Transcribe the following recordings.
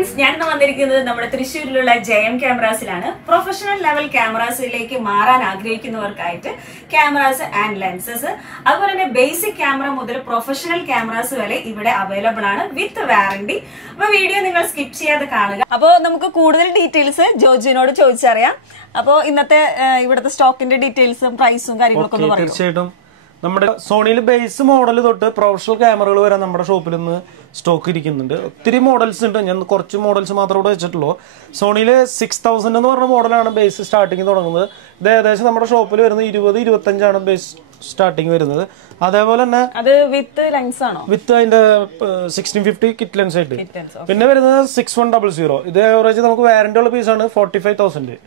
Friends, ഞാനിന്ന് വന്നിരിക്കുന്നത് നമ്മുടെ തൃശ്ശൂരിലുള്ള ജയം ക്യാമറാസിലാണ്. പ്രൊഫഷണൽ ലെവൽ ക്യാമറാസിലേക്ക് മാറാൻ ആഗ്രഹിക്കുന്നവർക്കായിട്ട് ക്യാമറാസ് ആൻഡ് ലെൻസസ്, അതുപോലെ തന്നെ ബേസിക് ക്യാമറ മുതൽ പ്രൊഫഷണൽ ക്യാമറാസ് വരെ ഇവിടെ അവൈലബിൾ ആണ് വിത്ത് വാറണ്ടി. അപ്പൊ വീഡിയോ നിങ്ങൾ സ്കിപ്പ് ചെയ്യാതെ കാണുക. അപ്പോൾ നമുക്ക് കൂടുതൽ ഡീറ്റെയിൽസ് ജോജിനോട് ചോദിച്ചറിയാം. അപ്പോൾ ഇന്നത്തെ ഇവിടുത്തെ സ്റ്റോക്കിന്റെ ഡീറ്റെയിൽസും പ്രൈസും കാര്യങ്ങളൊക്കെ ഒന്ന് പറയും. തീർച്ചയായിട്ടും നമ്മുടെ സോണിയിൽ ബേസ് മോഡൽ തൊട്ട് പ്രൊഫഷണൽ ക്യാമറകൾ വരെ നമ്മുടെ ഷോപ്പിൽ നിന്ന് സ്റ്റോക്ക് ഇരിക്കുന്നുണ്ട്. ഒത്തിരി മോഡൽസ് ഉണ്ട്, ഞാൻ കുറച്ച് മോഡൽസ് മാത്രമേ ഇവിടെ വെച്ചിട്ടുള്ളൂ. സോണിയിൽ 6000 എന്ന് പറഞ്ഞ മോഡലാണ് ബേസ് സ്റ്റാർട്ടിങ് തുടങ്ങുന്നത്. ഇത് ഏകദേശം നമ്മുടെ ഷോപ്പിൽ വരുന്നത് 20-25 ബേസ് സ്റ്റാർട്ടിങ് വരുന്നത്. അതേപോലെ തന്നെ അത് വിത്ത് ലെൻസ് ആണോ? വിത്ത് അതിന്റെ 1650 കിറ്റ് ലെൻസ് ആയിട്ട്. പിന്നെ വരുന്നത് 6100. ഇത് ഏവറേജ് നമുക്ക് വാറന്റി ഉള്ള പീസാണ്. 45,000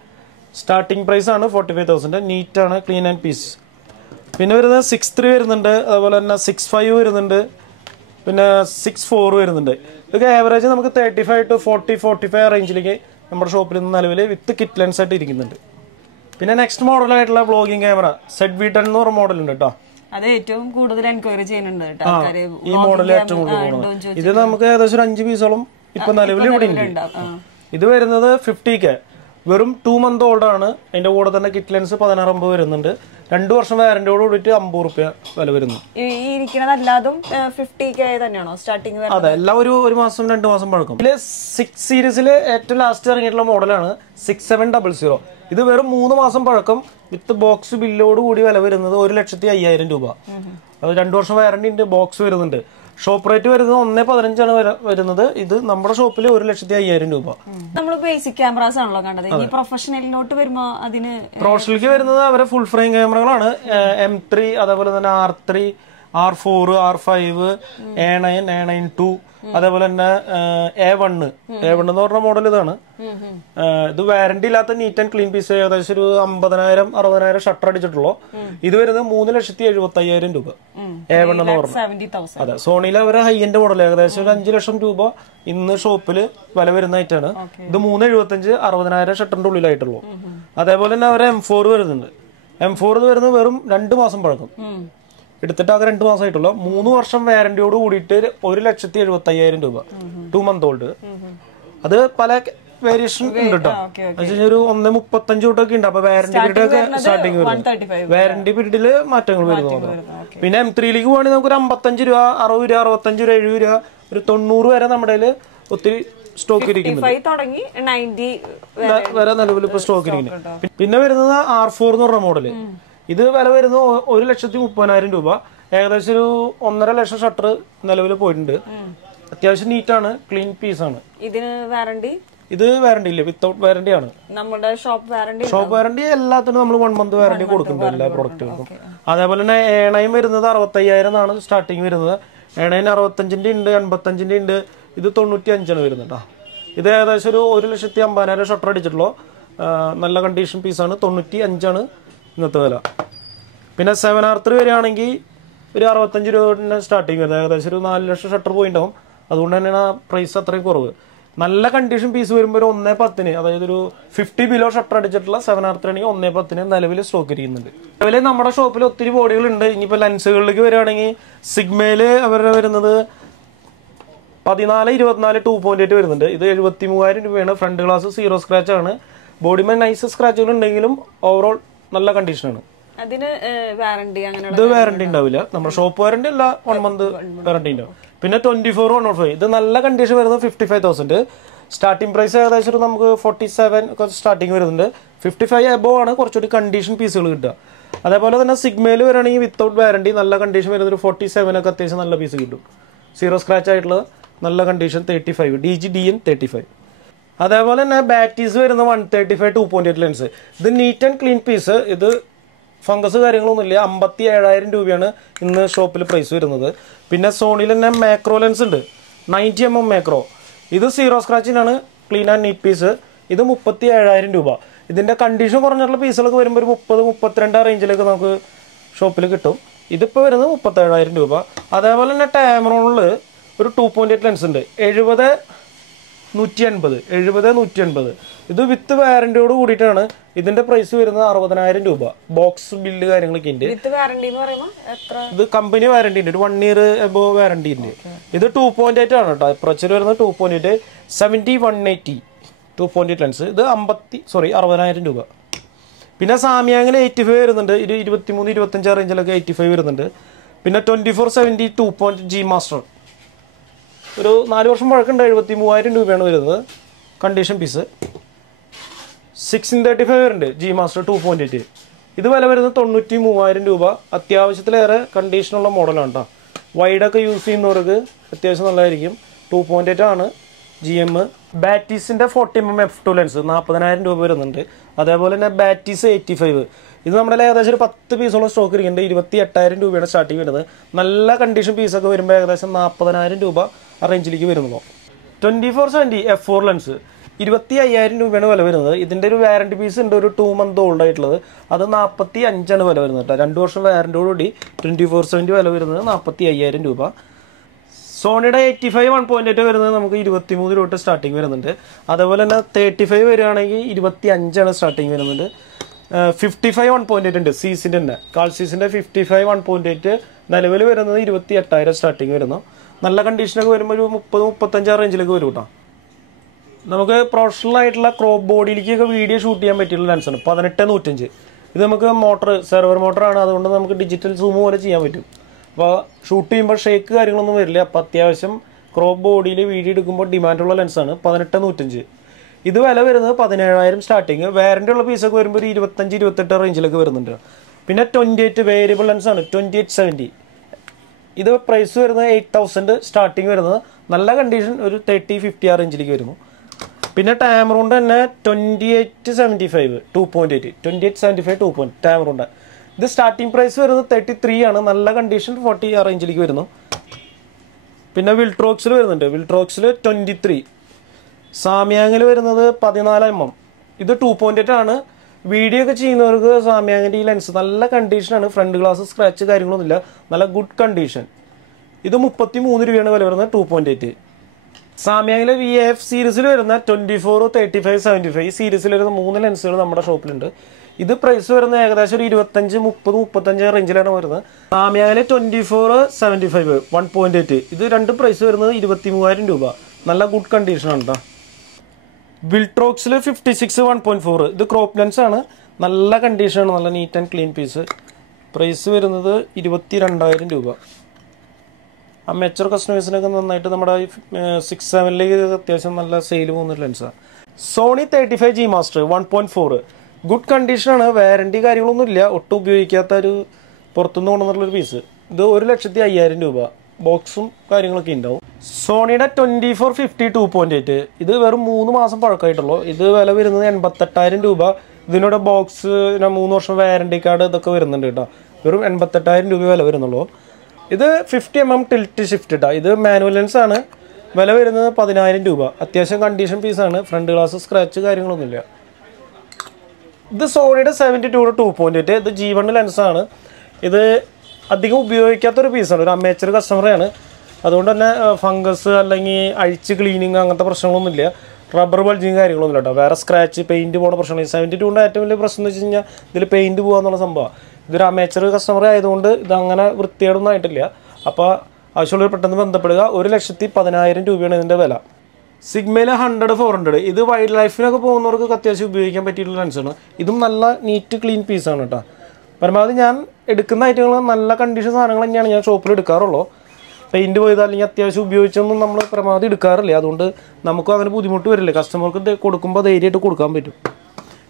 സ്റ്റാർട്ടിംഗ് പ്രൈസ് ആണ്. 45,000 നീറ്റ് ആണ്, ക്ലീൻ ആൻഡ് പീസ്. പിന്നെ വരുന്നത് 63 വരുന്നുണ്ട്, അതുപോലെ തന്നെ 65 വരുന്നുണ്ട്, പിന്നെ 64 വരുന്നുണ്ട്. ഇതൊക്കെ ആവറേജ് നമുക്ക് 35 to 40-45 റേഞ്ചിലേക്ക് നമ്മുടെ ഷോപ്പിൽ നിന്ന് നിലവിൽ വിത്ത് കിറ്റ് ലെൻസ് ആയിട്ട് ഇരിക്കുന്നുണ്ട്. പിന്നെ നെക്സ്റ്റ് മോഡലായിട്ടുള്ള വ്ളോഗിംഗ് ക്യാമറ Z-V10 എന്ന് പറഞ്ഞ മോഡൽ ഉണ്ട് കേട്ടോ. അത് ഏറ്റവും കൂടുതൽ എൻക്വയറി ചെയ്യുന്നുണ്ട്. ഈ മോഡൽ ഏറ്റവും കൂടുതൽ ഇത് നമുക്ക് ഏകദേശം 5 പീസോളം ഇപ്പൊ നിലവിൽ ഇവിടെ ഉണ്ട്. ഇത് വരുന്നത് 50K, വെറും 2 month ഓൾഡ് ആണ്. അതിന്റെ കൂടെ തന്നെ കിറ്റ് ലെൻസ് 1650 വരുന്നുണ്ട്. 2 വർഷം വാറന്റിയോട് കൂടിയിട്ട് 50 രൂപ വില വരുന്നു. ഇരിക്കുന്നതല്ലാതും 50K തന്നെയാണോ സ്റ്റാർട്ടിംഗ്? അതെ, എല്ലാം ഒരു മാസം 2 മാസം പഴക്കം. ഇതില് 6 സീരീസില് ഏറ്റവും ലാസ്റ്റ് ഇറങ്ങിയിട്ടുള്ള മോഡലാണ് 6700. ഇത് വെറും 3 മാസം പഴക്കം വിത്ത് ബോക്സ് ബില്ലോട് കൂടി വില വരുന്നത് 1,50,000 രൂപ. അത് 2 വർഷം വാറന്റി ഉണ്ട്, ബോക്സ് വരുന്നുണ്ട്. ഷോപ്പ് റേറ്റ് വരുന്നത് 1,15 വരുന്നത്. ഇത് നമ്മുടെ ഷോപ്പിൽ 1,50,000 രൂപ. നമ്മൾ ബേസിക് ക്യാമറാസ് ആണല്ലോ കണ്ടത്. ഈ പ്രൊഫഷണലിലോട്ട് വരുമ്പോ അതിന് പ്രൊഫഷണലിലേക്ക് വരുന്നത് അവരെ ഫുൾ ഫ്രെയിം ക്യാമറകളാണ്. M3, അതേപോലെ തന്നെ R3, R4, R5, A9, A9-2, അതേപോലെ തന്നെ A1 എന്ന് പറഞ്ഞ മോഡൽ ഇതാണ്. ഇത് വാറന്റി ഇല്ലാത്ത നീറ്റ് ആൻഡ് ക്ലീൻ പീസ്. ഏകദേശം ഒരു 50,000-60,000 ഷട്ടർ അടിച്ചിട്ടുള്ളൂ. ഇത് വരുന്നത് 3,75,000 രൂപ. A1 എന്ന് പറഞ്ഞത്. അതെ, സോണിയിലെ അവരെ ഹൈ എൻഡ് മോഡൽ ഏകദേശം ഒരു 5 ലക്ഷം രൂപ ഇന്ന് ഷോപ്പിൽ വില വരുന്നതായിട്ടാണ്. ഇത് 3,75,000-60,000 ഷട്ടറിന്റെ ഉള്ളിലായിട്ടുള്ളൂ. അതേപോലെ തന്നെ അവരെ M4 വരുന്നുണ്ട്. M4 വരുന്നത് വെറും 2 മാസം പഴക്കം എടുത്തിട്ട് ആകെ 2 മാസമായിട്ടുള്ളൂ. 3 വർഷം വാറന്റിയോട് കൂടിയിട്ട് 1,75,000 രൂപ. 2 month ഓൾഡ്. അത് പല വേരിയേഷൻ ഉണ്ട് കേട്ടോ. ഒരു 1,35 തൊട്ടൊക്കെ ഉണ്ട്. അപ്പൊ വാറന്റി പീരീഡ് ഒക്കെ സ്റ്റാർട്ടിങ് വരും. വാറന്റി പീരീഡിൽ മാറ്റങ്ങൾ വരുന്നു. പിന്നെ M3യിലേക്ക് പോകണമെങ്കിൽ നമുക്ക് ഒരു 55 രൂപ, 60 രൂപ, 65 രൂപ, 70 രൂപ, ഒരു 90 വരെ നമ്മുടെ ഒത്തിരി സ്റ്റോക്ക് ഇരിക്കുന്നുണ്ട്. വരെ നിലവിൽ ഇപ്പൊ സ്റ്റോക്ക് ഇരിക്കുന്നത്. പിന്നെ വരുന്നത് R4 എന്ന് പറഞ്ഞ മോഡല്. ഇത് വില വരുന്നത് 1,30,000 രൂപ. ഏകദേശം ഒരു 1.5 ലക്ഷം ഷട്ടർ നിലവിൽ പോയിട്ടുണ്ട്. അത്യാവശ്യം നീറ്റാണ്, ക്ലീൻ പീസാണ്. ഇതിന് വാറന്റി? ഇത് വാറന്റി ഇല്ല, വിത്തൗട്ട് വാറന്റി ആണ്. നമ്മുടെ ഷോപ്പ് വാറന്റി എല്ലാത്തിനും നമ്മൾ 1 month വാറന്റി കൊടുക്കുന്നുണ്ട് എല്ലാ പ്രോഡക്റ്റുകൾക്കും. അതേപോലെ തന്നെ A9 വരുന്നത് 65,000 ആണ് സ്റ്റാർട്ടിങ് വരുന്നത്. A9 65-ന്റെ ഉണ്ട്, 85-ന്റെ ഉണ്ട്. ഇത് 95 വരുന്നുണ്ടോ. ഇത് ഏകദേശം ഒരു 1,50,000 ഷട്ടർ അടിച്ചിട്ടുള്ളൂ. നല്ല കണ്ടീഷൻ പീസാണ്. 95 ഇന്നത്തെ വില. പിന്നെ 7R3 വരികയാണെങ്കിൽ ഒരു 65 രൂപ സ്റ്റാർട്ടിങ് വരുന്നത്. ഏകദേശം ഒരു 4 ലക്ഷം ഷട്ടർ പോയിണ്ടാവും. അതുകൊണ്ട് തന്നെയാണ് ആ പ്രൈസ് അത്രയും കുറവ്. നല്ല കണ്ടീഷൻ പീസ് വരുമ്പോൾ ഒരു 1.10, അതായത് ഒരു 50 ബിലോ ഷട്ടർ അടിച്ചിട്ടുള്ള 7R3 ആണെങ്കിൽ 1.10 നിലവിൽ സ്റ്റോക്ക് ഇരിക്കുന്നുണ്ട്. നിലവിൽ നമ്മുടെ ഷോപ്പിൽ ഒത്തിരി ബോഡികളുണ്ട്. ഇനിയിപ്പോൾ ലെൻസുകളിലേക്ക് വരികയാണെങ്കിൽ സിഗ്മയില് അവരുടെ വരുന്നത് 14-24 2.8 വരുന്നുണ്ട്. ഇത് 73,000 രൂപയാണ്. ഫ്രണ്ട് ഗ്ലാസ് 0 സ്ക്രാച്ച് ആണ്. ബോഡിമേ നൈസ് സ്ക്രാച്ചുകൾ ഉണ്ടെങ്കിലും ഓവറോൾ നല്ല കണ്ടീഷനാണ്. ഇത് വാറന്റി ഉണ്ടാവില്ല. നമ്മുടെ ഷോപ്പ് വാറന്റി അല്ല, 1 month വാറന്റി ഉണ്ടാവും. പിന്നെ 24-105 ഇത് നല്ല കണ്ടീഷൻ വരുന്നത് 55,000. സ്റ്റാർട്ടിംഗ് പ്രൈസ് ഏകദേശം നമുക്ക് 47 ഒക്കെ സ്റ്റാർട്ടിങ് വരുന്നുണ്ട്. 55 എബോവ് ആണ് കുറച്ചുകൂടി കണ്ടീഷൻ പീസുകൾ കിട്ടുക. അതേപോലെ തന്നെ സിഗ്മയിൽ വരികയാണെങ്കിൽ വിത്തൗട്ട് വാറന്റി നല്ല കണ്ടീഷൻ വരുന്നത് ഒരു 47 ഒക്കെ അത്യാവശ്യം നല്ല പീസ് കിട്ടും. 0 സ്ക്രാച്ച് ആയിട്ടുള്ള നല്ല കണ്ടീഷൻ 35 DN 35. അതേപോലെ തന്നെ ബാറ്റീസ് വരുന്ന 135 2.8 ലെൻസ്. ഇത് നീറ്റ് ആൻഡ് ക്ലീൻ പീസ്. ഇത് ഫംഗസ് കാര്യങ്ങളൊന്നുമില്ല. 57,000 രൂപയാണ് ഇന്ന് ഷോപ്പിൽ പ്രൈസ് വരുന്നത്. പിന്നെ സോണിയിൽ തന്നെ മാക്രോ ലെൻസ് ഉണ്ട്, 90mm മാക്രോ. ഇത് 0 സ്ക്രാച്ചിനാണ്, ക്ലീൻ ആൻഡ് നീറ്റ് പീസ്. ഇത് 37,000 രൂപ. ഇതിന്റെ കണ്ടീഷൻ കുറഞ്ഞിട്ടുള്ള പീസുകളൊക്കെ വരുമ്പോൾ ഒരു 30-32 റേഞ്ചിലേക്ക് നമുക്ക് ഷോപ്പിൽ കിട്ടും. ഇതിപ്പോൾ വരുന്നത് 37,000 രൂപ. അതേപോലെ തന്നെ ടാമറോണിൽ ഒരു 2.8 ലെൻസ് ഉണ്ട്. 180, 150. ഇത് വിത്ത് വാറന്റിയോട് കൂടിയിട്ടാണ്. ഇതിന്റെ പ്രൈസ് വരുന്നത് 60,000 രൂപ. ബോക്സ് ബില്ല് കാര്യങ്ങളൊക്കെ ഉണ്ട്. ഇത് കമ്പനി വാറന്റി ഉണ്ട്, ഒരു 1 year എബോ വാറന്റി ഉണ്ട്. ഇത് 2.8 ആണ് കേട്ടോ. അപ്രോച്ചർ വരുന്നത് 2.8, 70-180 2.8 ലെൻസ്. ഇത് 60,000 രൂപ. പിന്നെ സാമിയാങ്ങിൽ 85 വരുന്നുണ്ട്. ഇത് 23-25 റേഞ്ചിലൊക്കെ 85 വരുന്നുണ്ട്. പിന്നെ 24-70 2.0 G മാസ്റ്റർ, ഒരു 4 വർഷം പഴക്കമുണ്ട്. 73,000 രൂപയാണ് വരുന്നത് കണ്ടീഷൻ പീസ്. 1635 വരുന്നുണ്ട് G മാസ്റ്റർ 2.8. ഇത് വില വരുന്നത് 93,000 രൂപ. അത്യാവശ്യത്തിലേറെ കണ്ടീഷനുള്ള മോഡലാണ് കേട്ടോ. വൈഡൊക്കെ യൂസ് ചെയ്യുന്നവർക്ക് അത്യാവശ്യം നല്ലതായിരിക്കും. 2.8 ആണ് GM. ബാറ്റീസിൻ്റെ 40mm f2 ലെൻസ് 40,000 രൂപ വരുന്നുണ്ട്. അതേപോലെ തന്നെ ബാറ്റീസ് 85. ഇത് നമ്മുടെ ഏകദേശം ഒരു 10 പീസോളം സ്റ്റോക്ക് ഇരിക്കുന്നുണ്ട്. 28,000 രൂപയാണ് സ്റ്റാർട്ടിങ് വരുന്നത്. നല്ല കണ്ടീഷൻ പീസൊക്കെ വരുമ്പോൾ ഏകദേശം 40,000 രൂപ ആ റേഞ്ചിലേക്ക് വരുന്നു. 24-70 f4 ലെൻസ് 25,000 രൂപയാണ് വില വരുന്നത്. ഇതിൻ്റെ ഒരു വാറണ്ടി പീസ് ഉണ്ട്, ഒരു 2 month ഓൾഡ് ആയിട്ടുള്ളത്. അത് 45 വില വരുന്നത് കേട്ടോ. 2 വർഷം വാറന്റിയോടുകൂടി 24-70 വില വരുന്നത് 45,000 രൂപ. സോണിയുടെ 85 1.8 വരുന്നത് നമുക്ക് 23 രൂപ സ്റ്റാർട്ടിങ് വരുന്നുണ്ട്. അതേപോലെ തന്നെ 35 വരികയാണെങ്കിൽ 25 സ്റ്റാർട്ടിങ് വരുന്നുണ്ട്. 55 1.8 ഉണ്ട് സീസിൻ്റെ തന്നെ. കാൾ സീസിൻ്റെ 55 1.8 നിലവിൽ വരുന്നത് 28,000 സ്റ്റാർട്ടിങ് വരുന്നു. നല്ല കണ്ടീഷനൊക്കെ വരുമ്പോൾ ഒരു 30-35 റേഞ്ചിലേക്ക് വരും കേട്ടോ. നമുക്ക് പ്രൊഫഷണൽ ആയിട്ടുള്ള ക്രോപ്പ് ബോഡിയിലേക്കൊക്കെ വീഡിയോ ഷൂട്ട് ചെയ്യാൻ പറ്റിയുള്ള ലെൻസാണ് 18-105. ഇത് നമുക്ക് സെർവർ മോട്ടറാണ്, അതുകൊണ്ട് നമുക്ക് ഡിജിറ്റൽ സൂം പോലെ ചെയ്യാൻ പറ്റും. അപ്പോൾ ഷൂട്ട് ചെയ്യുമ്പോൾ ഷേക്ക് കാര്യങ്ങളൊന്നും വരില്ല. അപ്പോൾ അത്യാവശ്യം ക്രോപ്പ് ബോഡിയിൽ വീഡിയോ എടുക്കുമ്പോൾ ഡിമാൻഡുള്ള ലെൻസാണ് 18-105. ഇത് വില വരുന്നത് 17,000 സ്റ്റാർട്ടിങ്. വാറന്റി ഉള്ള പീസൊക്കെ വരുമ്പോൾ ഒരു 25-28 റേഞ്ചിലൊക്കെ വരുന്നുണ്ട്. പിന്നെ 28 വേരിയബിൾ ലെൻസാണ് 28-70. ഇത് പ്രൈസ് വരുന്നത് 8,000 സ്റ്റാർട്ടിങ് വരുന്നത്. നല്ല കണ്ടീഷൻ ഒരു 30-50 ആ റേഞ്ചിലേക്ക് വരുന്നു. പിന്നെ ടാമറോണ്ട് തന്നെ 28-75 2.8 28-75 2.8 ടാമറോണ്ട്. ഇത് സ്റ്റാർട്ടിംഗ് പ്രൈസ് വരുന്നത് 33 ആണ്. നല്ല കണ്ടീഷൻ 40 ആ റേഞ്ചിലേക്ക് വരുന്നു. പിന്നെ വിൽട്രോക്സിൽ വരുന്നുണ്ട്. വിൽട്രോക്സിൽ 23. സാമിയാങ്ങിൽ വരുന്നത് 14mm. ഇത് 2.8 ആണ്. വീഡിയോ ഒക്കെ ചെയ്യുന്നവർക്ക് സാമിയാങ്ങിൻ്റെ ഈ ലെൻസ് നല്ല കണ്ടീഷനാണ്. ഫ്രണ്ട് ഗ്ലാസ് സ്ക്രാച്ച് കാര്യങ്ങളൊന്നുമില്ല, നല്ല ഗുഡ് കണ്ടീഷൻ. ഇത് 33 രൂപയാണ് വില വരുന്നത് 2.8. സാമിയാങ്ങിലെ VAF സീരീസിൽ വരുന്ന 24, 35, 75 ഈ സീരീസിൽ വരുന്ന 3 ലെൻസുകൾ നമ്മുടെ ഷോപ്പിലുണ്ട്. ഇത് പ്രൈസ് വരുന്നത് ഏകദേശം ഒരു 25, 30, 35 റേഞ്ചിലാണ് വരുന്നത്. സാമിയാങ്ങിലെ 24-75 1.8 ഇത് 2 പ്രൈസ് വരുന്നത് 23,000 രൂപ. നല്ല ഗുഡ് കണ്ടീഷനാണ് കേട്ടോ. വിൽട്രോക്സിൽ 56 1.4 ഇത് ക്രോപ്പ് ലെൻസ് ആണ്. നല്ല കണ്ടീഷനാണ്, നല്ല neat and clean piece. Price വരുന്നത് 22,000 രൂപ. അമേച്ചർ കസ്റ്റമേഴ്സിനൊക്കെ നന്നായിട്ട് നമ്മുടെ 6-7 അത്യാവശ്യം നല്ല സെയിൽ പോകുന്ന ലെൻസാണ്. സോണി 35 G മാസ്റ്റർ 1.4 ഗുഡ് കണ്ടീഷനാണ്. വാറണ്ടി കാര്യങ്ങളൊന്നും ഇല്ല, ഒട്ടും ഉപയോഗിക്കാത്ത ഒരു പുറത്തുനിന്ന് കൊണ്ടുവന്നുള്ളൊരു പീസ്. ഇത് 1,05,000 രൂപ. ബോക്സും കാര്യങ്ങളൊക്കെ ഉണ്ടാവും. സോണിയുടെ 24-50 2.8 ഇത് വെറും 3 മാസം പഴക്കമായിട്ടുള്ളൂ. ഇത് വില വരുന്നത് 88,000 രൂപ. ഇതിനോട് ബോക്സ് 3 വർഷം വാറണ്ടി കാർഡ് ഇതൊക്കെ വരുന്നുണ്ട് കേട്ടോ. വെറും 88,000 രൂപ വില വരുന്നുള്ളൂ. ഇത് 50mm ടിൽറ്റ് ഷിഫ്റ്റ് ഇട്ടാ. ഇത് മാനുവൽ ലെൻസ് ആണ്. വില വരുന്നത് 10,000 രൂപ. അത്യാവശ്യം കണ്ടീഷൻ പീസാണ്. ഫ്രണ്ട് ഗ്ലാസ് സ്ക്രാച്ച് കാര്യങ്ങളൊന്നുമില്ല. ഇത് സോണിയുടെ 72 2.8 ഇത് G1 ലെൻസാണ്. ഇത് അധികം ഉപയോഗിക്കാത്തൊരു പീസാണ്. ഒരു അമേച്ചർ കസ്റ്റമറാണ്. അതുകൊണ്ട് തന്നെ ഫംഗസ് അല്ലെങ്കിൽ അഴിച്ച് ക്ലീനിങ് അങ്ങനത്തെ പ്രശ്നങ്ങളൊന്നുമില്ല. റബ്ബർ ബൾജിങ് കാര്യങ്ങളൊന്നും കേട്ടോ. വേറെ സ്ക്രാച്ച് പെയിൻറ്റ് പോകുന്ന പ്രശ്നങ്ങൾ. 72 ഏറ്റവും വലിയ പ്രശ്നം എന്ന് വെച്ച് കഴിഞ്ഞാൽ ഇതിൽ പെയിൻറ്റ് പോകാന്നുള്ള സംഭവമാണ്. ഇതൊരു അമേച്ചർ കസ്റ്റമർ ആയതുകൊണ്ട് ഇതങ്ങനെ വൃത്തികേടൊന്നും ആയിട്ടില്ല. അപ്പോൾ ആവശ്യമുള്ളവർ പെട്ടെന്ന് ബന്ധപ്പെടുക. 1,10,000 രൂപയാണ് ഇതിൻ്റെ വില. സിഗ്മയിൽ 100-400 ഇത് വൈൽഡ് ലൈഫിനൊക്കെ പോകുന്നവർക്ക് അത്യാവശ്യം ഉപയോഗിക്കാൻ പറ്റിയിട്ടുള്ള ലെൻസാണ്. ഇതും നല്ല നീറ്റ് ക്ലീൻ പീസാണ് കേട്ടോ. പരമാവധി ഞാൻ എടുക്കുന്ന ഐറ്റങ്ങൾ നല്ല കണ്ടീഷൻ സാധനങ്ങൾ തന്നെയാണ് ഞാൻ ഷോപ്പിൽ എടുക്കാറുള്ളൂ. പെയിൻറ്റ് പോയത് അല്ലെങ്കിൽ അത്യാവശ്യം ഉപയോഗിച്ചൊന്നും നമ്മൾ പരമാവധി എടുക്കാറില്ല. അതുകൊണ്ട് നമുക്കും അങ്ങനെ ബുദ്ധിമുട്ട് വരില്ല. കസ്റ്റമർക്ക് കൊടുക്കുമ്പോൾ ധൈര്യമായിട്ട് കൊടുക്കാൻ പറ്റും.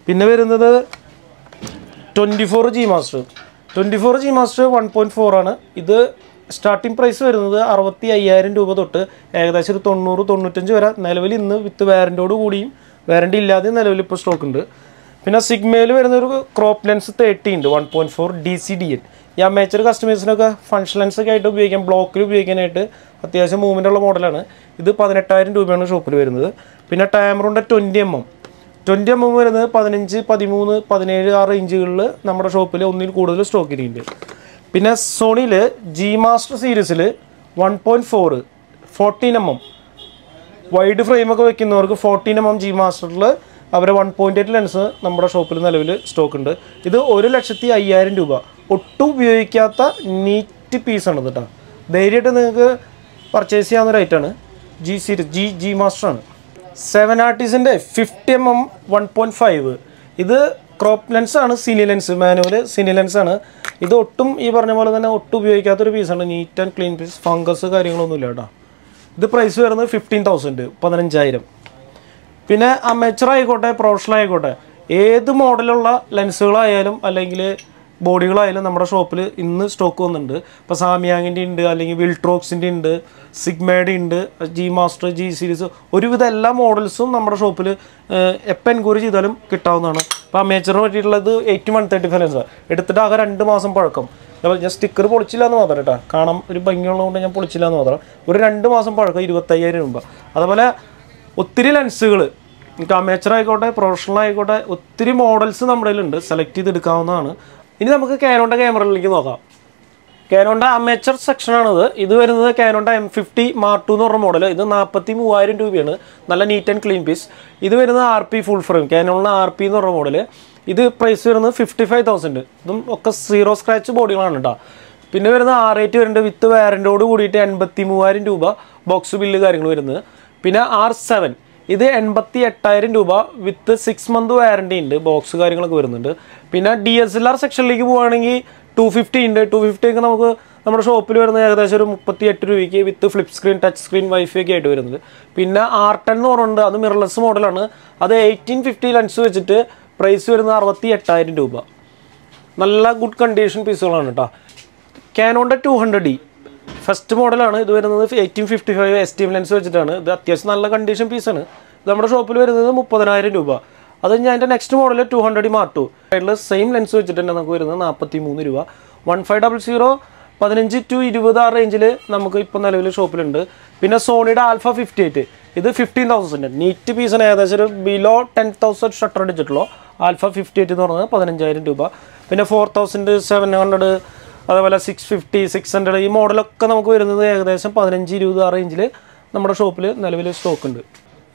പിന്നെ വരുന്നത് 24 G മാസ്റ്റർ 1.4 ആണ്. ഇത് സ്റ്റാർട്ടിംഗ് പ്രൈസ് വരുന്നത് 65,000 രൂപ തൊട്ട് ഏകദേശം ഒരു 90-95 വരെ നിലവിൽ ഇന്ന് വിത്ത് വാറൻറ്റിയോട് കൂടിയും വാറൻറ്റി ഇല്ലാതെയും നിലവിൽ ഇപ്പോൾ സ്റ്റോക്ക് ഉണ്ട്. പിന്നെ സിഗ്മയിൽ വരുന്ന ഒരു ക്രോപ്പ് ലെൻസ് 30 ഉണ്ട് 1.4 DCDN. ഈ അമേച്ചർ കസ്റ്റമേഴ്സിനൊക്കെ ഫങ്ഷൻ ലെൻസൊക്കെ ആയിട്ട് ഉപയോഗിക്കാം, ബ്ലോക്കിൽ ഉപയോഗിക്കാനായിട്ട് അത്യാവശ്യം മൂവ്മെൻ്റ് ഉള്ള മോഡലാണ്. ഇത് 18,000 രൂപയാണ് ഷോപ്പിൽ വരുന്നത്. പിന്നെ ടാമറോണ്ട് 20mm വരുന്നത് 15, 13, 17 ആ റേഞ്ചുകളിൽ നമ്മുടെ ഷോപ്പിൽ ഒന്നിൽ കൂടുതൽ സ്റ്റോക്ക് ഇരിക്കുന്നുണ്ട്. പിന്നെ സോണിയിൽ G മാസ്റ്റർ സീരീസിൽ 1.4 14mm വൈഡ് ഫ്രെയിമൊക്കെ വെക്കുന്നവർക്ക് 14mm G മാസ്റ്ററിൽ അവരെ 1.8 ലെൻസ് നമ്മുടെ ഷോപ്പിൽ നിലവിൽ സ്റ്റോക്ക് ഉണ്ട്. ഇത് 1,50,000 രൂപ. ഒട്ടും ഉപയോഗിക്കാത്ത നീറ്റ് പീസാണ് കേട്ടോ. ധൈര്യമായിട്ട് നിങ്ങൾക്ക് പർച്ചേസ് ചെയ്യാവുന്ന റേറ്റാണ്. ജി സീരീസ് ജി മാസ്റ്ററാണ്. 7 ആർട്ടിസിൻ്റെ 50mm 1.5 ഇത് ക്രോപ്പ് ലെൻസാണ്. സിനി ലെൻസ്, മാനുവൽ സിനി ലെൻസാണ്. ഇത് ഒട്ടും ഈ പറഞ്ഞ പോലെ തന്നെ ഒട്ടും ഉപയോഗിക്കാത്തൊരു പീസാണ്. Neat and clean piece, fungus കാര്യങ്ങളൊന്നുമില്ല കേട്ടോ. ഇത് പ്രൈസ് വരുന്നത് 15,000, 15,000. പിന്നെ അമേച്ചർ ആയിക്കോട്ടെ പ്രൊഫഷണൽ ആയിക്കോട്ടെ ഏത് മോഡലുള്ള ലെൻസുകളായാലും അല്ലെങ്കിൽ ബോഡികളായാലും നമ്മുടെ ഷോപ്പിൽ ഇന്ന് സ്റ്റോക്ക് വന്നിട്ടുണ്ട്. ഇപ്പോൾ സാമിയാങ്ങിൻ്റെ ഉണ്ട്, അല്ലെങ്കിൽ വിൽട്രോക്സിൻ്റെ ഉണ്ട്, സിഗ്മയുടെ ഉണ്ട്, ജി മാസ്റ്റർ, ജി സീരീസ്, ഒരുവിധ എല്ലാ മോഡൽസും നമ്മുടെ ഷോപ്പിൽ എപ്പോൾ എൻക്വയറി ചെയ്താലും കിട്ടാവുന്നതാണ്. ഇപ്പോൾ അമേച്ചറിന് പറ്റിയിട്ടുള്ളത് 8135 ലെൻസാണ്. എടുത്തിട്ട് ആകെ 2 മാസം പഴക്കം. ഞാൻ സ്റ്റിക്കർ പൊളിച്ചില്ല എന്ന് മാത്രം കേട്ടോ, കാണാൻ ഒരു ഭംഗിയുള്ളതുകൊണ്ട് ഞാൻ പൊളിച്ചില്ല എന്ന് മാത്രം. ഒരു 2 മാസം പഴക്കം, 25,000 രൂപ. അതുപോലെ ഒത്തിരി ലെൻസുകൾ നമുക്ക് അമേച്ചർ ആയിക്കോട്ടെ പ്രൊഫഷണൽ ആയിക്കോട്ടെ ഒത്തിരി മോഡൽസ് നമ്മുടെ കയ്യിലുണ്ട്, സെലക്ട് ചെയ്തെടുക്കാവുന്നതാണ്. ഇനി നമുക്ക് കാനോണിൻ്റെ ക്യാമറയിലേക്ക് നോക്കാം. കാനോണിൻ്റെ അമേച്ചർ സെക്ഷനാണിത്. ഇത് വരുന്നത് കാനോണിൻ്റെ M50 Mark II എന്ന് പറഞ്ഞ മോഡൽ. ഇത് 43,000 രൂപയാണ്. നല്ല നീറ്റ് ആൻഡ് ക്ലീൻ പീസ്. ഇത് വരുന്നത് RP ഫുൾ ഫ്രെയിം, കാനോണിൻ്റെ RP എന്ന് പറഞ്ഞ മോഡൽ. ഇത് പ്രൈസ് വരുന്നത് 55,000. ഇതും ഒക്കെ 0 സ്ക്രാച്ച് ബോഡികളാണ് കേട്ടോ. പിന്നെ വരുന്നത് R8 വരുന്നുണ്ട്, വിത്ത് വാറൻറ്റിയോട് കൂടിയിട്ട് 83,000 രൂപ ബോക്സ് ബില്ല് കാര്യങ്ങൾ വരുന്നത്. പിന്നെ R7 ഇത് 88,000 രൂപ വിത്ത് 6 month വാറൻറ്റി ഉണ്ട്, ബോക്സ് കാര്യങ്ങളൊക്കെ വരുന്നുണ്ട്. പിന്നെ DSLR സെക്ഷനിലേക്ക് പോവുകയാണെങ്കിൽ 250 ഉണ്ട്. 250 ഒക്കെ നമുക്ക് നമ്മുടെ ഷോപ്പിൽ വരുന്നത് ഏകദേശം ഒരു 38 രൂപയ്ക്ക് with flip screen, touch screen, wifi ഒക്കെ ആയിട്ട് വരുന്നത്. പിന്നെ R10 എന്ന് പറയുന്നുണ്ട്, അത് മിറർലെസ് മോഡലാണ്. അത് 1850 ലെൻസ് വെച്ചിട്ട് പ്രൈസ് വരുന്നത് 68,000 രൂപ. നല്ല ഗുഡ് കണ്ടീഷൻ പീസുകളാണ് കേട്ടോ. കാനോണിൻ്റെ 200D ഫസ്റ്റ് മോഡലാണ്. ഇത് വരുന്നത് 1855 STM ലെൻസ് വെച്ചിട്ടാണ്. ഇത് അത്യാവശ്യം നല്ല കണ്ടീഷൻ പീസാണ്. ഇത് നമ്മുടെ ഷോപ്പിൽ വരുന്നത് 30,000 രൂപ. അത് ഞാൻ എൻ്റെ next model 200D Mark II ആയിട്ടുള്ള സെയിം ലെൻസ് വെച്ചിട്ട് തന്നെ നമുക്ക് വരുന്നത് 43 രൂപ. 1500 15 to 20 ആ റേഞ്ചിൽ നമുക്ക് ഇപ്പോൾ നിലവിൽ ഷോപ്പിലുണ്ട്. പിന്നെ സോണിയുടെ Alpha 58 ഇത് 15,000 നീറ്റ് പീസിന് ഏകദേശം ഒരു ബിലോ 10,000 ഷട്ടർ അടിച്ചിട്ടുള്ളൂ. Alpha 58 എന്ന് പറയുന്നത് 15,000 രൂപ. പിന്നെ 4,700 അതേപോലെ 650 600 ഈ മോഡലൊക്കെ നമുക്ക് വരുന്നത് ഏകദേശം 15-20 ആ റേഞ്ചിൽ നമ്മുടെ ഷോപ്പിൽ നിലവിൽ സ്റ്റോക്ക് ഉണ്ട്.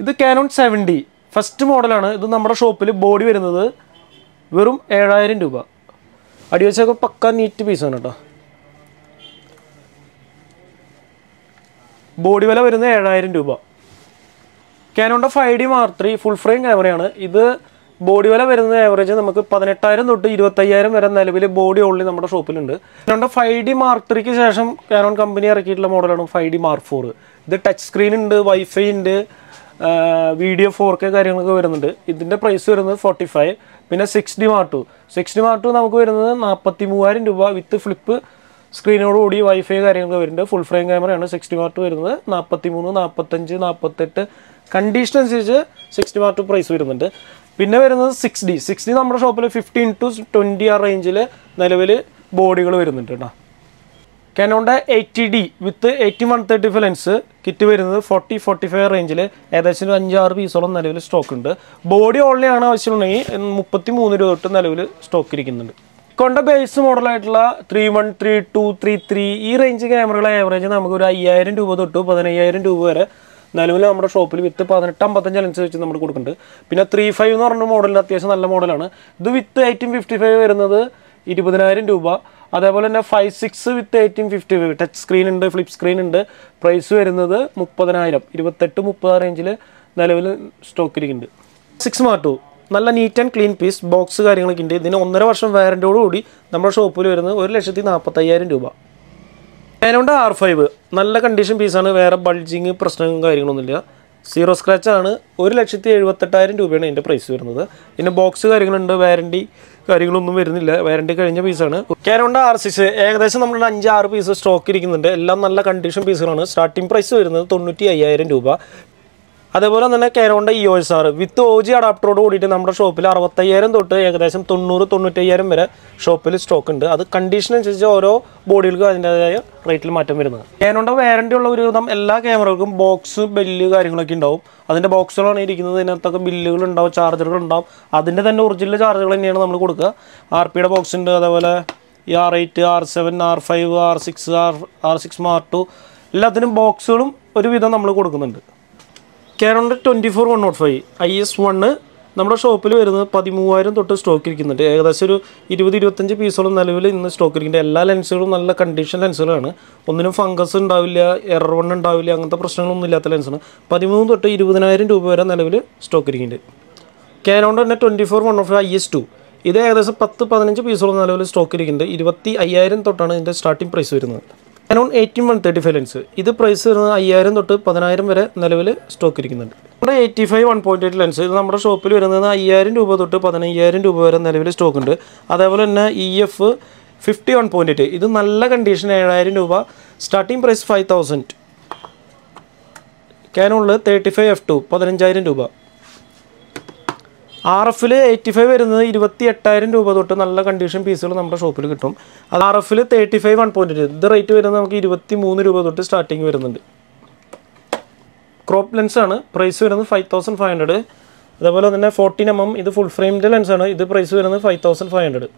ഇത് കാനോൺ 70 ഫസ്റ്റ് മോഡലാണ്. ഇത് നമ്മുടെ ഷോപ്പിൽ ബോഡി വരുന്നത് വെറും 7,000 രൂപ. അടിവശമൊക്കെ പക്ക നീറ്റ് പീസാണ് കേട്ടോ. ബോഡി വില വരുന്നത് 7,000 രൂപ. കാനോണിൻ്റെ 5D Mark III full frame ക്യാമറയാണ്. ഇത് ബോഡി വില വരുന്നത് ആവറേജ് നമുക്ക് 18,000 തൊട്ട് 25,000 വരെ നിലവിൽ ബോഡി ഓൺലി നമ്മുടെ ഷോപ്പിലുണ്ട്. കാനോണിൻ്റെ 5D Mark IIIക്ക് ശേഷം കാനോൺ കമ്പനി ഇറക്കിയിട്ടുള്ള മോഡലാണ് 5D Mark IV. ഇത് ടച്ച് സ്ക്രീൻ ഉണ്ട്, വൈഫൈ ഉണ്ട്, വീഡിയോ 4K കാര്യങ്ങളൊക്കെ വരുന്നുണ്ട്. ഇതിൻ്റെ പ്രൈസ് വരുന്നത് 45. പിന്നെ 6D Mark II നമുക്ക് വരുന്നത് 43,000 രൂപ വിത്ത് ഫ്ലിപ്പ് സ്ക്രീനോടുകൂടി വൈഫൈ കാര്യങ്ങളൊക്കെ വരുന്നുണ്ട്. ഫുൾ ഫ്രെയിം ക്യാമറയാണ് 6D Mark II വരുന്നത്. 43, 45, 48 കണ്ടീഷൻ അനുസരിച്ച് 6D Mark II പ്രൈസ് വരുന്നുണ്ട്. പിന്നെ വരുന്നത് 6D നമ്മുടെ ഷോപ്പിൽ 15 to 20 ആ റേഞ്ചിൽ നിലവിൽ ബോഡികൾ വരുന്നുണ്ട് കേട്ടോ. കാനോണിൻ്റെ 80D വിത്ത് 8135 ലെൻസ് കിറ്റ് വരുന്നത് 40-45 റേഞ്ചിൽ ഏകദേശം 5-6 പീസോളം നിലവിൽ സ്റ്റോക്ക് ഉണ്ട്. ബോഡി ഓൺലി ആണ് ആവശ്യമുണ്ടെങ്കിൽ 33 രൂപ തൊട്ട് നിലവിൽ സ്റ്റോക്ക് ഇരിക്കുന്നുണ്ട്. കൊണ്ട ബേസ് മോഡലായിട്ടുള്ള 31, 32, 33 ഈ റേഞ്ച് ക്യാമറകളെ ആവറേജ് നമുക്ക് ഒരു 5,000 രൂപ തൊട്ട് 15,000 രൂപ വരെ നിലവിൽ നമ്മുടെ ഷോപ്പിൽ വിത്ത് 18-55 ലെൻസ് വെച്ച് നമ്മൾ കൊടുക്കുന്നുണ്ട്. പിന്നെ 35 എന്ന് പറഞ്ഞ മോഡലിന് അത്യാവശ്യം നല്ല മോഡലാണ്. ഇത് വിത്ത് 1855 വരുന്നത് 20,000 രൂപ. അതേപോലെ തന്നെ 56 വിത്ത് 1855 ടച്ച് സ്ക്രീൻ ഉണ്ട്, ഫ്ലിപ്പ് സ്ക്രീൻ ഉണ്ട്. പ്രൈസ് വരുന്നത് 30,000, 28-30 റേഞ്ചിൽ നിലവിൽ സ്റ്റോക്ക് ഇരിക്കുന്നുണ്ട്. 6 Mark II നല്ല neat and clean piece, box കാര്യങ്ങളൊക്കെ ഉണ്ട്. ഇതിന് 1.5 വർഷം വാറൻറ്റിയോടുകൂടി നമ്മുടെ ഷോപ്പിൽ വരുന്നത് 1,45,000 രൂപ. കാനോണിൻ്റെ R5 നല്ല കണ്ടീഷൻ പീസാണ്, വേറെ ബൾജിങ് പ്രശ്നങ്ങളും കാര്യങ്ങളൊന്നുമില്ല. 0 സ്ക്രാച്ച് ആണ്. 1,78,000 രൂപയാണ് ഇതിൻ്റെ പ്രൈസ് വരുന്നത്. പിന്നെ ബോക്സ് കാര്യങ്ങളുണ്ട്, വാറൻറ്റി കാര്യങ്ങളൊന്നും വരുന്നില്ല, വാറൻറ്റി കഴിഞ്ഞ പീസാണ്. കാനോണിൻ്റെ R6 ഏകദേശം നമ്മുടെ 5-6 പീസ് സ്റ്റോക്ക് ഇരിക്കുന്നുണ്ട്. എല്ലാം നല്ല കണ്ടീഷൻ പീസുകളാണ്. സ്റ്റാർട്ടിംഗ് പ്രൈസ് വരുന്നത് 95,000 രൂപ. അതേപോലെ തന്നെ കാനോണിൻ്റെ EOS R വിത്ത് OG അഡാപ്റ്ററോട് കൂടിയിട്ട് നമ്മുടെ ഷോപ്പിൽ 65,000 തൊട്ട് ഏകദേശം 90-95,000 വരെ ഷോപ്പിൽ സ്റ്റോക്ക് ഉണ്ട്. അത് കണ്ടീഷൻ അനുസരിച്ച് ഓരോ ബോഡികൾക്കും അതിൻ്റെതായ റേറ്റിൽ മാറ്റം വരുന്നത്. കാനോണിൻ്റെ വാറൻറ്റി ഉള്ള ഒരുവിധം എല്ലാ ക്യാമറകൾക്കും ബോക്സ്, ബില്ല് കാര്യങ്ങളൊക്കെ ഉണ്ടാവും. അതിൻ്റെ ബോക്സുകളാണ് ഇരിക്കുന്നത്. ഇതിനകത്തൊക്കെ ബില്ലുകൾ ഉണ്ടാവും, ചാർജറുകൾ ഉണ്ടാവും. അതിൻ്റെ തന്നെ ഒറിജിനൽ ചാർജറുകൾ തന്നെയാണ് നമ്മൾ കൊടുക്കുക. RPയുടെ ബോക്സ് ഉണ്ട്. അതേപോലെ ഈ R8, R7, R5, R6 Mark II എല്ലാത്തിനും ബോക്സുകളും ഒരുവിധം നമ്മൾ കൊടുക്കുന്നുണ്ട്. കാനോണിൻ്റെ 24-105 IS1 നമ്മുടെ ഷോപ്പിൽ വരുന്നത് 13,000 തൊട്ട് സ്റ്റോക്ക് ഇരിക്കുന്നുണ്ട്. ഏകദേശം ഒരു 20-25 പീസോളം നിലവിൽ ഇന്ന് സ്റ്റോക്ക് ഇരിക്കുന്നുണ്ട്. എല്ലാ ലെൻസുകളും നല്ല കണ്ടീഷൻ ലെൻസുകളാണ്. ഒന്നിനും ഫംഗസ് ഉണ്ടാവില്ല, എറർ വൺ ഉണ്ടാവില്ല, അങ്ങനത്തെ പ്രശ്നങ്ങളൊന്നും ഇല്ലാത്ത ലെൻസാണ്. 13 തൊട്ട് 20,000 രൂപ വരെ നിലവിൽ സ്റ്റോക്ക് ഇരിക്കുന്നുണ്ട്. കാനോണിൻ്റെ തന്നെ 24-105 IS2 ഇത് ഏകദേശം 10-15 പീസോളം നിലവിൽ സ്റ്റോക്ക് ഇരിക്കുന്നുണ്ട്. 25,000 തൊട്ടാണ് ഇതിൻ്റെ സ്റ്റാർട്ടിംഗ് പ്രൈസ് വരുന്നത്. കാനോൺ 18-135 ലെൻസ് ഇത് പ്രൈസ് വരുന്നത് 5,000 തൊട്ട് 10,000 വരെ നിലവിൽ സ്റ്റോക്ക് ഇരിക്കുന്നുണ്ട്. നമ്മുടെ 85-1.8 ലെൻസ് ഇത് നമ്മുടെ ഷോപ്പിൽ വരുന്നത് 5,000 രൂപ തൊട്ട് 15,000 രൂപ വരെ നിലവിൽ സ്റ്റോക്ക് ഉണ്ട്. അതേപോലെ തന്നെ EF 50-1.8 ഇത് നല്ല കണ്ടീഷൻ 7,000 രൂപ, സ്റ്റാർട്ടിംഗ് പ്രൈസ് 5,000. കാനോണിൽ 35F2 15,000 രൂപ. RF 85 വരുന്നത് 28,000 രൂപ തൊട്ട് നല്ല കണ്ടീഷൻ പീസുകൾ നമ്മുടെ ഷോപ്പിൽ കിട്ടും. അത് RF 35-1.8 ഇത് റേറ്റ് വരുന്നത് നമുക്ക് 23 രൂപ തൊട്ട് സ്റ്റാർട്ടിങ് വരുന്നുണ്ട്. ക്രോപ്പ് ലെൻസാണ്, പ്രൈസ് വരുന്നത് 5,500. അതേപോലെ തന്നെ 14mm ഇത് ഫുൾ ഫ്രെയിമിൻ്റെ ലെൻസാണ്, ഇത് പ്രൈസ് വരുന്നത് 5,500.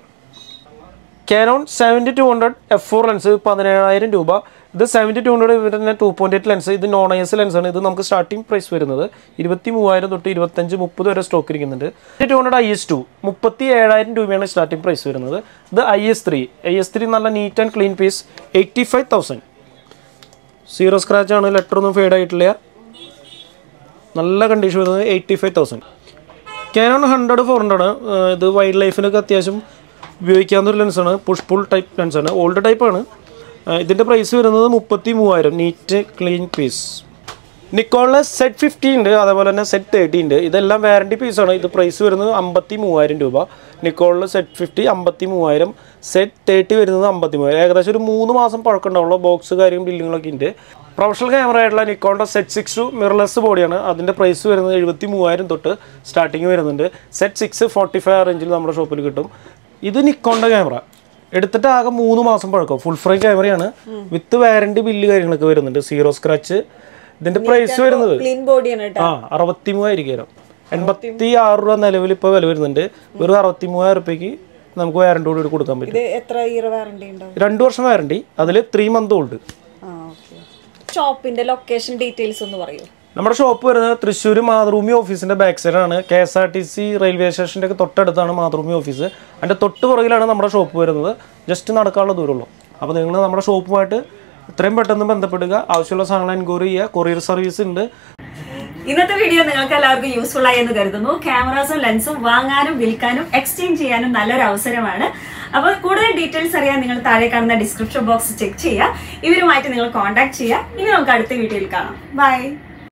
കാനോൺ 70-200 F4 ലെൻസ് 17,000 രൂപ. ഇത് 70-200 ഇവരുടെ 2.8 ലെൻസ് ഇത് നോൺ IS ലെൻസാണ്. ഇത് നമുക്ക് സ്റ്റാർട്ടിംഗ് പ്രൈസ് വരുന്നത് 23,000 തൊട്ട് 25-30 വരെ സ്റ്റോക്ക് ഇരിക്കുന്നുണ്ട്. 200 IS2 37,000 രൂപയാണ് സ്റ്റാർട്ടിംഗ് പ്രൈസ് വരുന്നത്. ഇത് IS3 നല്ല neat and clean piece 85,000. Zero scratch ആണ്, ലെറ്റർ ഒന്നും ഫെയ്ഡ് ആയിട്ടില്ല, നല്ല കണ്ടീഷൻ വരുന്നത് 85,000. കാനോൺ 100-400 ഇത് വൈൽഡ് ലൈഫിനൊക്കെ അത്യാവശ്യം ഉപയോഗിക്കാവുന്ന ഒരു ലെൻസാണ്. പുഷ് പുൾ ടൈപ്പ് ലെൻസാണ്, ഓൾഡ് ടൈപ്പാണ്. ഇതിൻ്റെ പ്രൈസ് വരുന്നത് 33,000 നീറ്റ് ക്ലീൻ പീസ്. നിക്കോണിൽ Z50 ഉണ്ട്, അതേപോലെ തന്നെ Z30 ഉണ്ട്. ഇതെല്ലാം വാറണ്ടി പീസാണ്. ഇത് പ്രൈസ് വരുന്നത് 53,000 രൂപ. നിക്കോണിൽ Z50 53,000, Z30 വരുന്നത് 53,000. ഏകദേശം ഒരു 3 മാസം പഴക്കമുണ്ടാവുള്ള ബോക്സ് കാര്യം ബില്ലുകളൊക്കെ ഉണ്ട്. പ്രൊഫഷണൽ ക്യാമറ ആയിട്ടുള്ള നിക്കോണിൻ്റെ Z6 മിറർലെസ് ബോഡിയാണ്. അതിൻ്റെ പ്രൈസ് വരുന്നത് 73,000 തൊട്ട് സ്റ്റാർട്ടിങ് വരുന്നുണ്ട്. Z6 45 റേഞ്ചിൽ നമ്മുടെ ഷോപ്പിൽ കിട്ടും. ഇത് നിക്കോണിൻ്റെ ക്യാമറ എടുത്തിട്ട് ആകെ 3 മാസം പഴക്കം, ഫുൾ ഫ്രെയിം ക്യാമറയാണ്, വിത്ത് വാറണ്ടി ബില്ല് കാര്യങ്ങളൊക്കെ വരുന്നുണ്ട്, സീറോ സ്ക്രാച്ച്. ഇതിന്റെ പ്രൈസ് വരുന്നത് 63,000. 86 രൂപ നിലവിൽ ഇപ്പോൾ വില വരുന്നുണ്ട്. വെറും 63,000 രൂപയ്ക്ക് നമുക്ക് വാറണ്ടി കൂടി കൊടുക്കാൻ പറ്റും. 2 വർഷം വാറണ്ടി, അതിൽ 3 month ഓൾഡ്. ഷോപ്പിന്റെ ലൊക്കേഷൻ ഡീറ്റെയിൽസ് ഒന്ന് പറയൂ. നമ്മുടെ ഷോപ്പ് വരുന്നത് തൃശ്ശൂർ മാതൃഭൂമി ഓഫീസിന്റെ ബാക്ക് സൈഡാണ്. KSRTC റെയിൽവേ സ്റ്റേഷൻ്റെ ഒക്കെ തൊട്ടടുത്താണ് മാതൃഭൂമി ഓഫീസ്. അതിൻ്റെ തൊട്ട് പുറകിലാണ് നമ്മുടെ ഷോപ്പ് വരുന്നത്. ജസ്റ്റ് നടക്കാനുള്ള ദൂരമുള്ളൂ. അപ്പോൾ നിങ്ങൾ നമ്മുടെ ഷോപ്പുമായിട്ട് എത്രയും പെട്ടെന്ന് ബന്ധപ്പെടുക. ആവശ്യമുള്ള സാധനങ്ങൾ എൻക്വയറി ചെയ്യുക. കൊറിയർ സർവീസ് ഉണ്ട്. ഇന്നത്തെ വീഡിയോ നിങ്ങൾക്ക് എല്ലാവർക്കും യൂസ്ഫുൾ ആയി എന്ന് കരുതുന്നു. ക്യാമറാസും ലെൻസും വാങ്ങാനും വിൽക്കാനും എക്സ്ചേഞ്ച് ചെയ്യാനും നല്ലൊരു അവസരമാണ്. അപ്പോൾ കൂടുതൽ ഡീറ്റെയിൽസ് അറിയാൻ നിങ്ങൾ താഴെ കാണുന്ന ഡിസ്ക്രിപ്ഷൻ ബോക്സ് ചെക്ക് ചെയ്യുക. ഇവരുമായിട്ട് നിങ്ങൾ കോൺടാക്ട് ചെയ്യുക. ഇനി നമുക്ക് അടുത്ത വീഡിയോയിൽ കാണാം. ബൈ.